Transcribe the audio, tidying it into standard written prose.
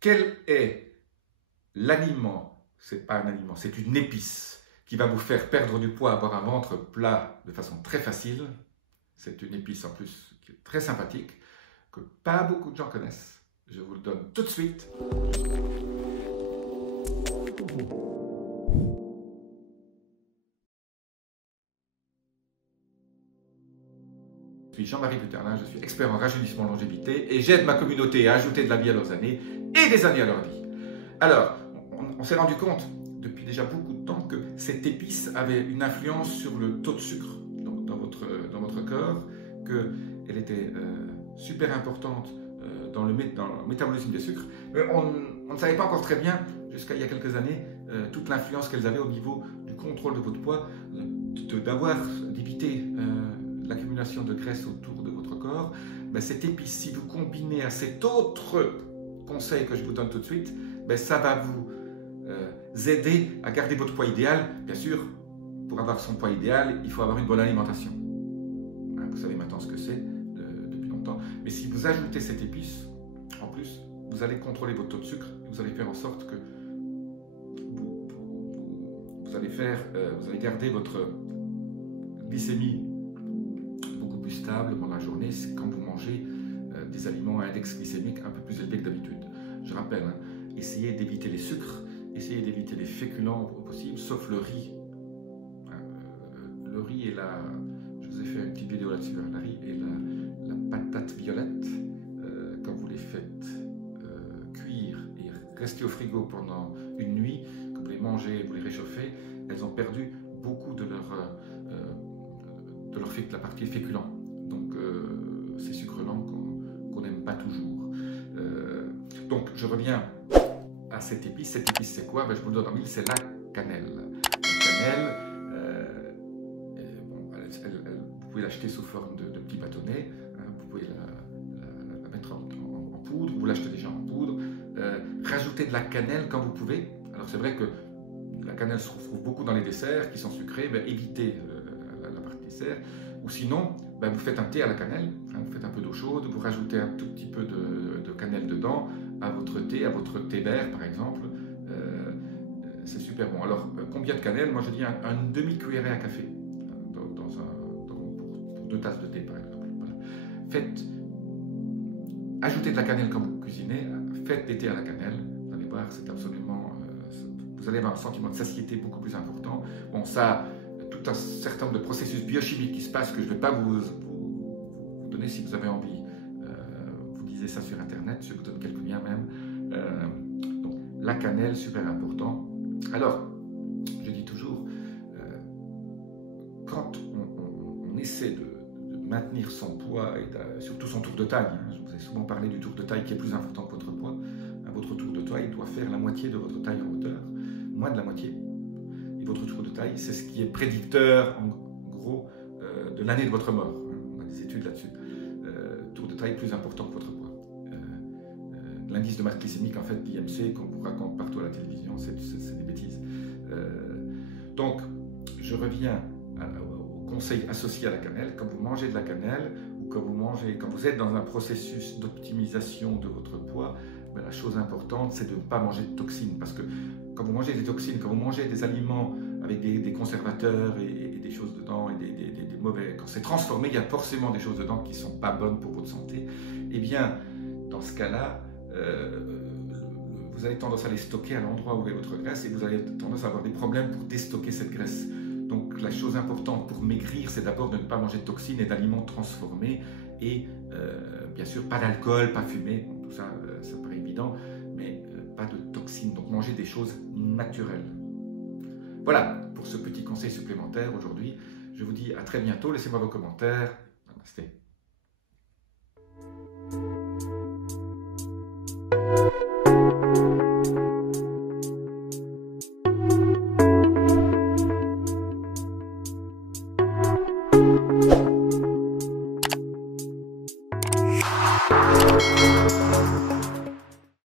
Quel est l'aliment? C'est pas un aliment, c'est une épice qui va vous faire perdre du poids, avoir un ventre plat de façon très facile. C'est une épice en plus qui est très sympathique, que pas beaucoup de gens connaissent. Je vous le donne tout de suite. Je suis Jean-Marie Buterlin, je suis expert en rajeunissement et longévité et j'aide ma communauté à ajouter de la vie à leurs années et des années à leur vie. Alors, on s'est rendu compte depuis déjà beaucoup de temps que cette épice avait une influence sur le taux de sucre dans votre corps, qu'elle était super importante dans le métabolisme des sucres. Mais on ne savait pas encore très bien, jusqu'à il y a quelques années, toute l'influence qu'elles avaient au niveau du contrôle de votre poids, d'éviter l'accumulation de graisse autour de votre corps. Ben, cette épice, si vous combinez à cet autre conseil que je vous donne tout de suite, ben, ça va vous aider à garder votre poids idéal. Bien sûr, pour avoir son poids idéal, il faut avoir une bonne alimentation. Vous savez maintenant ce que c'est depuis longtemps. Mais si vous ajoutez cette épice, en plus, vous allez contrôler votre taux de sucre. Vous allez faire en sorte que vous allez garder votre glycémie beaucoup plus stable pendant la journée quand vous mangez des aliments à index glycémique un peu plus élevé que d'habitude. Je rappelle, hein, essayez d'éviter les sucres, essayez d'éviter les féculents au possible, sauf le riz. Le riz et je vous ai fait une petite vidéo là-dessus, le riz et la patate violette, quand vous les faites cuire et rester au frigo pendant une nuit, quand vous les mangez, vous les réchauffez, elles ont perdu beaucoup de la partie féculent. Donc ces sucres lents qu'on n'aime pas toujours. Donc je reviens à cette épice. Cette épice c'est quoi? Ben, je vous le donne en mille, c'est la cannelle. La cannelle, vous pouvez l'acheter sous forme de petits bâtonnets, hein, vous pouvez la mettre en poudre, vous l'achetez déjà en poudre. Rajoutez de la cannelle quand vous pouvez. Alors c'est vrai que la cannelle se retrouve beaucoup dans les desserts qui sont sucrés, ben, évitez la partie dessert. Ou sinon, ben, vous faites un thé à la cannelle, hein, vous faites un peu d'eau chaude, vous rajoutez un tout petit peu de cannelle dedans, à votre thé vert par exemple. C'est super bon. Alors, combien de cannelle? Moi je dis un demi-cuillerée à café, pour 2 tasses de thé par exemple. Voilà. Ajoutez de la cannelle quand vous cuisinez, faites des thés à la cannelle, vous allez voir, c'est absolument... vous allez avoir un sentiment de satiété beaucoup plus important. Bon, ça, tout un certain nombre de processus biochimiques qui se passent que je ne vais pas vous donner si vous avez envie. Vous lisez ça sur Internet, je vous donne quelques liens même. Donc, la cannelle, super important. Alors, je dis toujours, quand on essaie de maintenir son poids et surtout son tour de taille, hein, je vous ai souvent parlé du tour de taille qui est plus important que votre poids, votre tour de taille doit faire la moitié de votre taille en hauteur, moins de la moitié. Et votre tour de taille, c'est ce qui est prédicteur, en gros, de l'année de votre mort. On a des études là-dessus. Tour de taille plus important que votre poids. L'indice de masse glycémique, en fait, l'IMC, qu'on vous raconte partout à la télévision, c'est des bêtises. Donc, je reviens au conseil associé à la cannelle. Quand vous mangez de la cannelle, ou quand vous êtes dans un processus d'optimisation de votre poids, ben, la chose importante, c'est de ne pas manger de toxines. Parce que quand vous mangez des toxines, quand vous mangez des aliments avec des conservateurs et des choses dedans, et des mauvais, quand c'est transformé, il y a forcément des choses dedans qui ne sont pas bonnes pour votre santé. Eh bien, dans ce cas-là, vous avez tendance à les stocker à l'endroit où est votre graisse et vous avez tendance à avoir des problèmes pour déstocker cette graisse. Donc la chose importante pour maigrir, c'est d'abord de ne pas manger de toxines et d'aliments transformés et bien sûr pas d'alcool, pas fumé, bon, tout ça, ça paraît évident, mais pas de toxines, donc manger des choses naturelles. Voilà pour ce petit conseil supplémentaire aujourd'hui. Je vous dis à très bientôt, laissez-moi vos commentaires. Namasté.